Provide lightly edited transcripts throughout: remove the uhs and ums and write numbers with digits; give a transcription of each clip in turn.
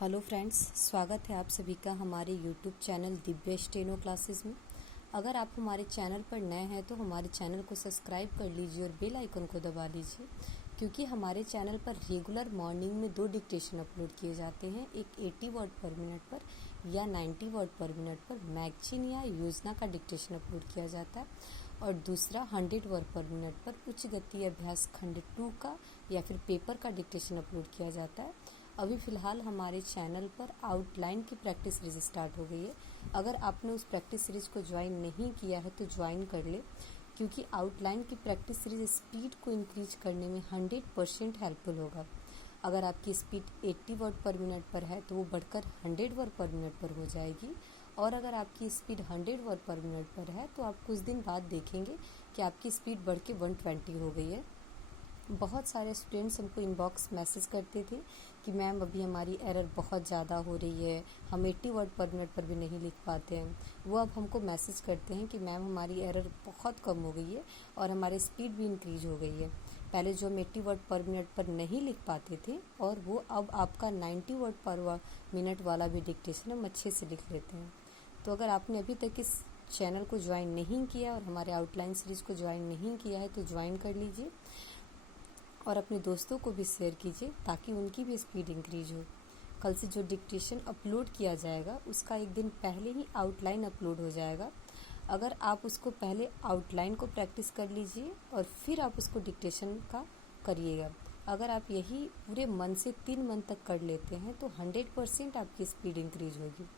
Hello friends, स्वागत है आप सभी का हमारे YouTube channel Divya steno classes में। अगर आप हमारे चैनल पर नए हैं तो हमारे चैनल को सब्सक्राइब कर लीजिए और बेल आइकन को दबा लीजिए, क्योंकि हमारे चैनल पर रेगुलर मॉर्निंग में 2 डिक्टेशन अपलोड किए जाते हैं। एक 80 वर्ड पर मिनट पर या 90 वर्ड पर मिनट पर मैगजीन या योजना का डिक्टेशन अपलोड किया जाता है, और दूसरा 100 वर्ड पर मिनट पर उच्च गति अभ्यास खंड 2 का या फिर पेपर का डिक्टेशन अपलोड किया जाता है। अभी फ़िलहाल हमारे चैनल पर आउटलाइन की प्रैक्टिस सीरीज स्टार्ट हो गई है। अगर आपने उस प्रैक्टिस सीरीज को ज्वाइन नहीं किया है तो ज्वाइन कर ले, क्योंकि आउटलाइन की प्रैक्टिस सीरीज स्पीड को इंक्रीज करने में 100% हेल्पफुल होगा। अगर आपकी स्पीड 80 वर्ड पर मिनट पर है तो वो बढ़कर 100 वर्ड पर मिनट पर हो जाएगी, और अगर आपकी स्पीड 100 वर्ड पर मिनट पर है तो आप कुछ दिन बाद देखेंगे कि आपकी स्पीड बढ़ के 120 हो गई है। बहुत सारे स्टूडेंट्स हमको इनबॉक्स मैसेज करते थे कि मैम अभी हमारी एरर बहुत ज़्यादा हो रही है, हम 80 वर्ड पर मिनट पर भी नहीं लिख पाते हैं। वो अब हमको मैसेज करते हैं कि मैम हमारी एरर बहुत कम हो गई है और हमारी स्पीड भी इंक्रीज हो गई है। पहले जो हम 80 वर्ड पर मिनट पर नहीं लिख पाते थे, और वो अब आपका 90 वर्ड पर मिनट वाला भी डिक्टेशन हम अच्छे से लिख लेते हैं। तो अगर आपने अभी तक इस चैनल को ज्वाइन नहीं किया और हमारे आउटलाइन सीरीज़ को ज्वाइन नहीं किया है तो ज्वाइन कर लीजिए, और अपने दोस्तों को भी शेयर कीजिए ताकि उनकी भी स्पीड इंक्रीज हो। कल से जो डिक्टेशन अपलोड किया जाएगा उसका एक दिन पहले ही आउटलाइन अपलोड हो जाएगा। अगर आप उसको पहले आउटलाइन को प्रैक्टिस कर लीजिए और फिर आप उसको डिक्टेशन का करिएगा। अगर आप यही पूरे मन से 3 मंथ तक कर लेते हैं तो 100% आपकी स्पीड इंक्रीज होगी।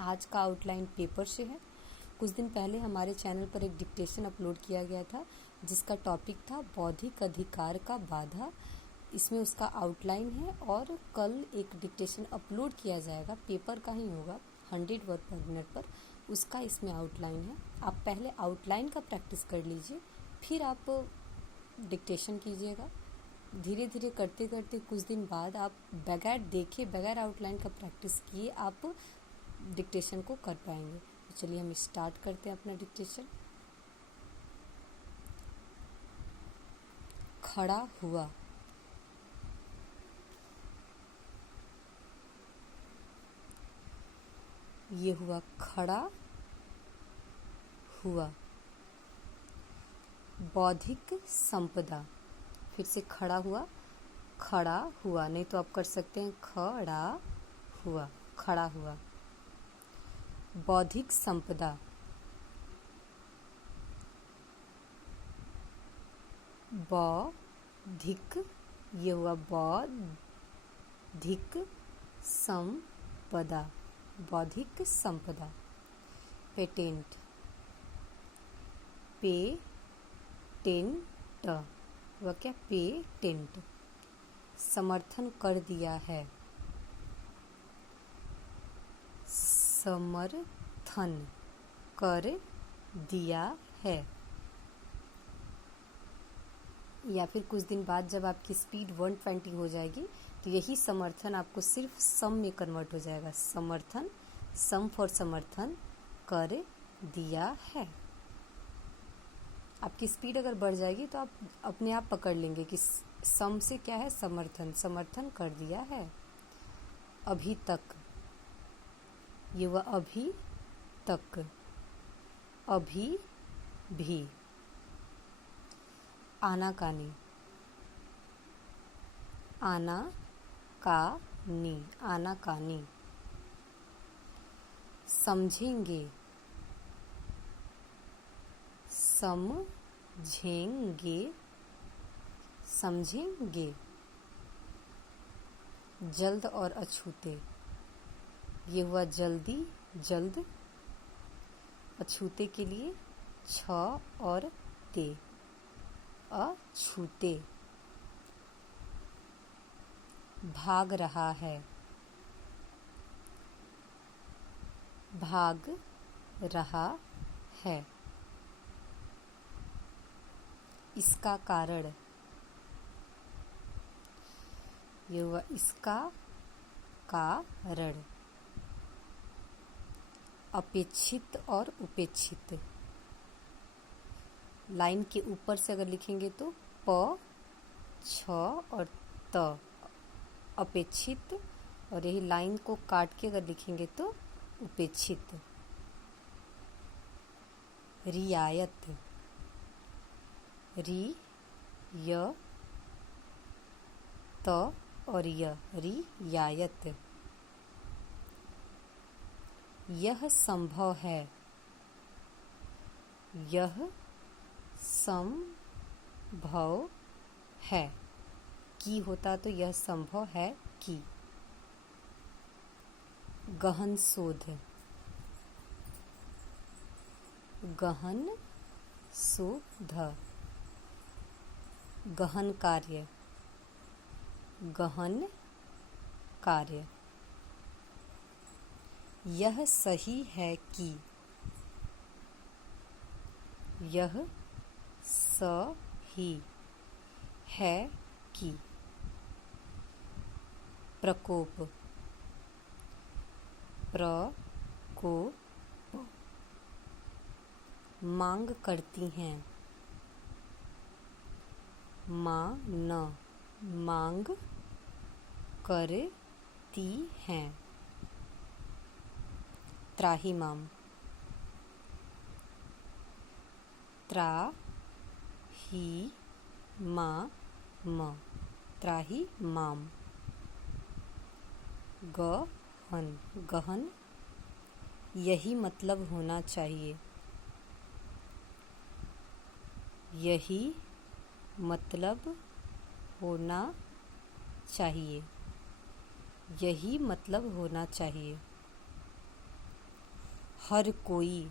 आज का आउटलाइन पेपर से है। कुछ दिन पहले हमारे चैनल पर एक डिक्टेशन अपलोड किया गया था जिसका टॉपिक था बौद्धिक अधिकार का बाधा। इसमें उसका आउटलाइन है, और कल एक डिक्टेशन अपलोड किया जाएगा, पेपर का ही होगा, 100 वर्ड पर मिनट पर, उसका इसमें आउटलाइन है। आप पहले आउटलाइन का प्रैक्टिस कर लीजिए, फिर आप डिक्टेशन कीजिएगा। धीरे धीरे करते करते कुछ दिन बाद आप बगैर देखे, बगैर आउटलाइन का प्रैक्टिस किए आप डिक्टेशन को कर पाएंगे। तो चलिए हम स्टार्ट करते हैं अपना डिक्टेशन। खड़ा हुआ, ये हुआ खड़ा हुआ। बौद्धिक संपदा, फिर से खड़ा हुआ, खड़ा हुआ, नहीं तो आप कर सकते हैं खड़ा हुआ, खड़ा हुआ। बौद्धिक संपदा, बौद्धिक, ये हुआ बौद्धिक संपदा, बौद्धिक संपदा। पेटेंट, पेटेंट, वह क्या, पेटेंट। समर्थन कर दिया है, समर्थन कर दिया है। या फिर कुछ दिन बाद जब आपकी स्पीड 120 हो जाएगी तो यही समर्थन आपको सिर्फ सम में कन्वर्ट हो जाएगा। समर्थन, सम फॉर समर्थन कर दिया है। आपकी स्पीड अगर बढ़ जाएगी तो आप अपने आप पकड़ लेंगे कि सम से क्या है, समर्थन, समर्थन कर दिया है। अभी तक, ये हुआ अभी तक, अभी भी। आनाकानी, आनाकानी, आनाकानी। समझेंगे, समझेंगे, समझेंगे। जल्द और अछूते, ये हुआ जल्दी, जल्द, अछूते के लिए छ और ते, अछूते। भाग रहा है, भाग रहा है। इसका कारण, ये हुआ इसका कारण। अपेक्षित और उपेक्षित, लाइन के ऊपर से अगर लिखेंगे तो प, छ और त। अपेक्षित और यही लाइन को काट के अगर लिखेंगे तो उपेक्षित। रियायत, री य त और य, रियायत। यह संभव है, यह संभव है। की होता तो यह संभव है कि। गहन शोध, गहन शोध। गहन कार्य, गहन कार्य। यह सही है कि, यह सही है कि। प्रकोप, प्रकोप। मांग करती हैं, मान, मांग करती हैं। त्राहिमाम, त्राहिमाम, त्राहिमाम। गहन, गहन। यही मतलब होना चाहिए, यही मतलब होना चाहिए, यही मतलब होना चाहिए। हर कोई,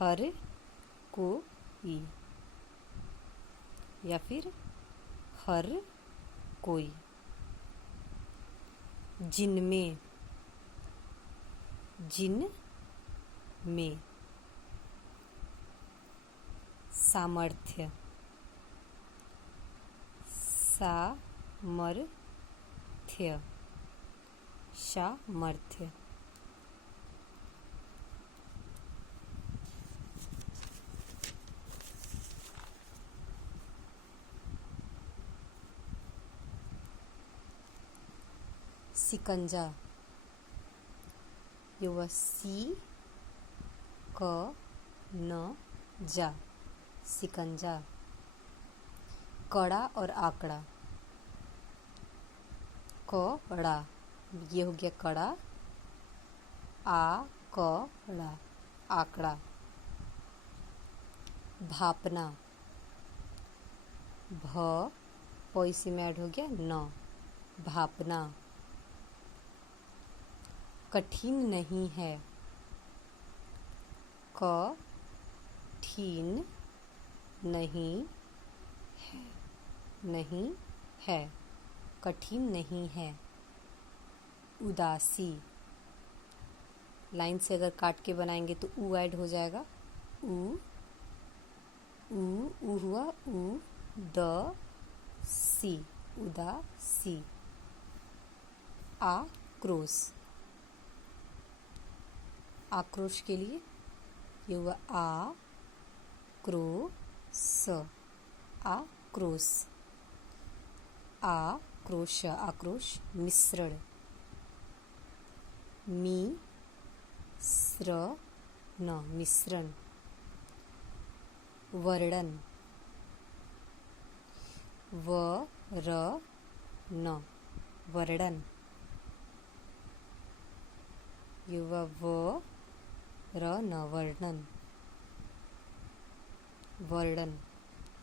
हर कोई या फिर हर कोई। जिनमें, जिनमें। सामर्थ्य, सामर्थ्य, सामर्थ्य। शिकंजा, ये वह सी क न जा, शिकंजा। कड़ा और आंकड़ा, कड़ा, ये हो गया कड़ा। आंकड़ा, आंकड़ा। भापना, भ प इसी में ऐड हो गया न, भापना। कठिन नहीं है, कठिन नहीं है, नहीं है, कठिन नहीं है। उदासी, लाइन से अगर काट के बनाएंगे तो ऊ ऐड हो जाएगा। ऊ हुआ ऊ द सी, उदासी। आक्रोश, आक्रोश के लिए ये हुआ आक्रोश, आक्रोश, आक्रोश, आक्रोश। मिश्रण, मिश्रण, मिश्रण। वर्णन, वरण, वर्णन। ये हुआ वरण, वर्णन, वर्णन।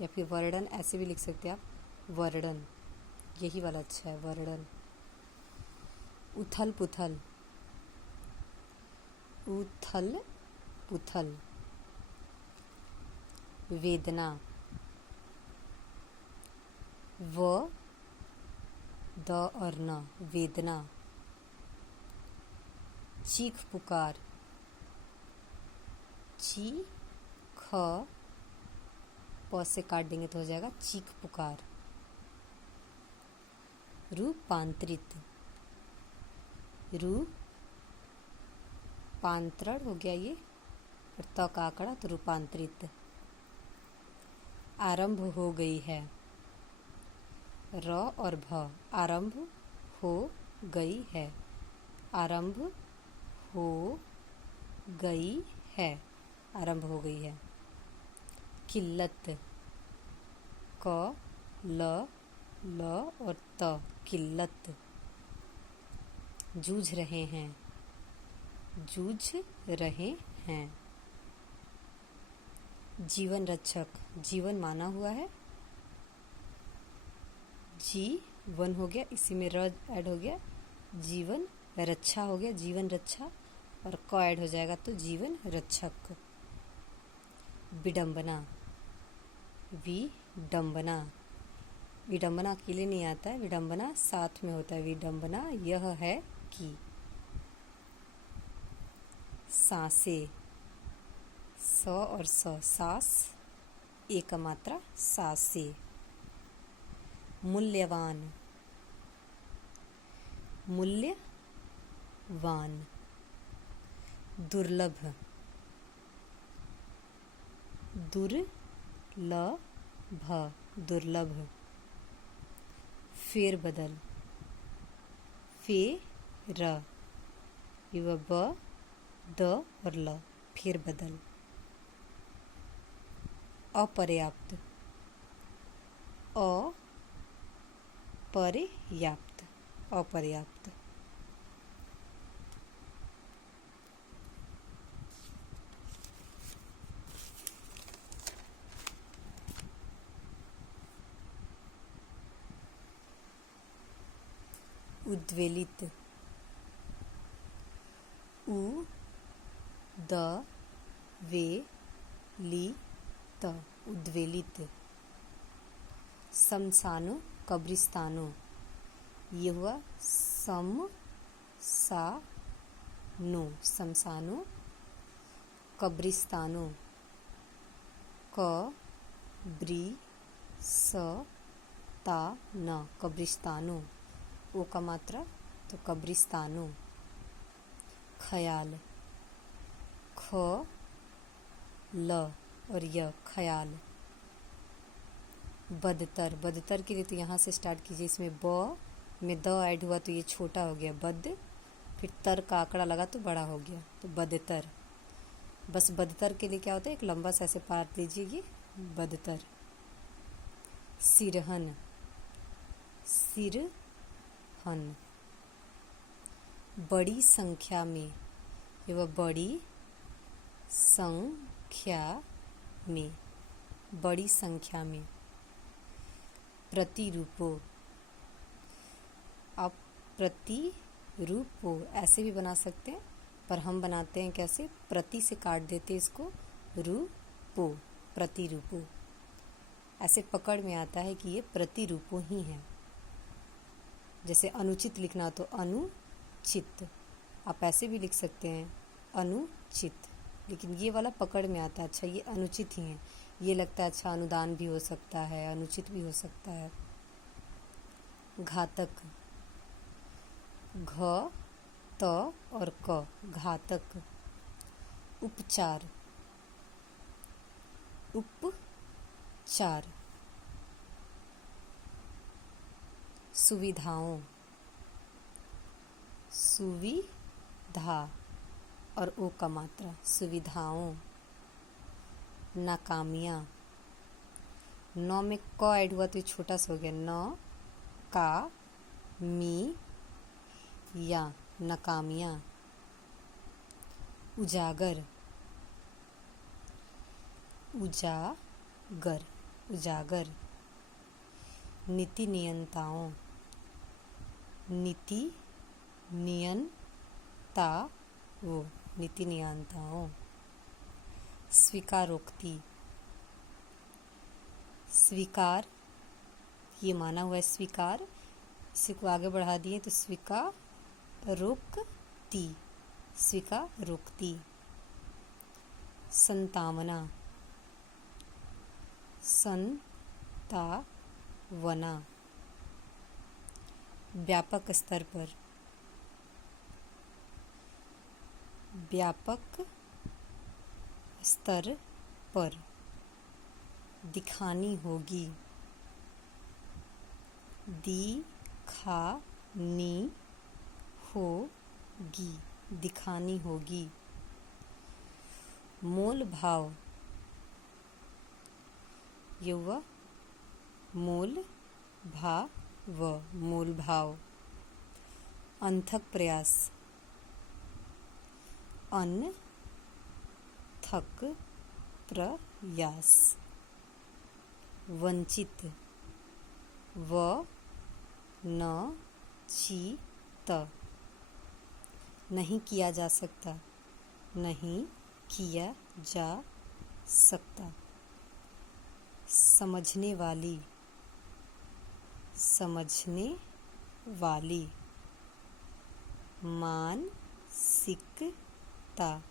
या फिर वर्णन ऐसे भी लिख सकते हैं आप, वर्णन, यही वाला अच्छा है, वर्णन। उथल पुथल, उथल पुथल। वेदना, व द और न, वेदना। चीख पुकार, चीख, प से काट देंगे तो हो जाएगा चीख पुकार। रूपांतरित, रूपांतरण हो गया ये, और त का आंकड़ा तो रूपांतरित। आरंभ हो गई है, र और भ, आरंभ हो गई है। आरंभ हो गई है, आरंभ हो गई है। किल्लत, क ल और त, किल्लत। जूझ रहे हैं, जूझ रहे हैं। जीवन रक्षक, जीवन माना हुआ है, जीवन हो गया, इसी में र ऐड हो गया, जीवन रक्षा हो गया, जीवन रक्षा, और क ऐड हो जाएगा तो जीवन रक्षक। विडंबना, विडंबना, विडंबना अकेले नहीं आता है, विडंबना साथ में होता है। विडंबना यह है कि। सांसे, स और स, सांस, ए का मात्रा, सांसे। मूल्यवान, मूल्यवान। दुर्लभ, दुर्लभ, दुर्लभ। फेरबदल, फेर, यह ब द और ल, फेरबदल। अपर्याप्त, अपर्याप्त, अपर्याप्त। उद्वेलित, उ द वे ली त, उद्वेलित। शमशानो कब्रिस्तानो, ये हुआ सम सा नो, शमशानो कब्रिस्तानो। क ब्री स ता न, कब्रिस्तानो। ओ का मात्रा तो कब्रिस्तानो। ख्याल, ख ल और य, ख्याल। बदतर, बदतर के लिए तो यहाँ से स्टार्ट कीजिए, इसमें ब में द ऐड हुआ तो ये छोटा हो गया बद, फिर तर का आंकड़ा लगा तो बड़ा हो गया, तो बदतर। बस बदतर के लिए क्या होता है, एक लंबा सा ऐसे पार लीजिए, ये बदतर। सिरहन, सिरहन। बड़ी संख्या में, ये वह बड़ी संख्या में, बड़ी संख्या में। प्रतिरूपो, आप प्रतिरूपो ऐसे भी बना सकते हैं, पर हम बनाते हैं कैसे, प्रति से काट देते हैं इसको, रूपो, प्रतिरूपो। ऐसे पकड़ में आता है कि ये प्रतिरूपो ही है। जैसे अनुचित लिखना तो अनुचित, आप ऐसे भी लिख सकते हैं अनुचित, लेकिन ये वाला पकड़ में आता है, अच्छा ये अनुचित ही है, ये लगता है अच्छा अनुदान भी हो सकता है, अनुचित भी हो सकता है। घातक, घ त और क, घातक। उपचार, उपचार। सुविधाओं, सुविधा और ओ का मात्रा, सुविधाओं। नाकामियाँ, नौ में क ऐड हुआ तो ये छोटा सा हो गया, न का मी या, नाकामियाँ। उजागर, उजागर, उजागर। नीति नियंताओं, नीति नियंताओं, नीति नियंताओं। स्वीकारोक्ति, स्वीकार, ये माना हुआ है स्वीकार, इसी को आगे बढ़ा दिए तो स्वीकारोक्ति, स्वीकारोक्ति। संतावना, संतावना। व्यापक स्तर पर, व्यापक स्तर पर। दिखानी होगी, दिखानी होगी, दिखानी होगी। मोल भाव, ये हुआ मोल भाव, मोल भाव। अनथक प्रयास, अनथक प्रयास। वंचित, वंचित, नहीं किया जा सकता, नहीं किया जा सकता। समझने वाली, समझने वाली। मानसिकता,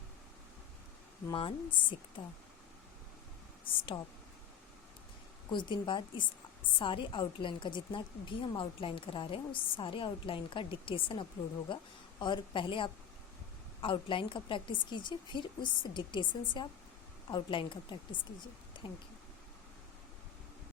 मानसिकता। स्टॉप। कुछ दिन बाद इस सारे आउटलाइन का, जितना भी हम आउटलाइन करा रहे हैं उस सारे आउटलाइन का डिक्टेशन अपलोड होगा। और पहले आप आउटलाइन का प्रैक्टिस कीजिए, फिर उस डिक्टेशन से आप आउटलाइन का प्रैक्टिस कीजिए। Thank you.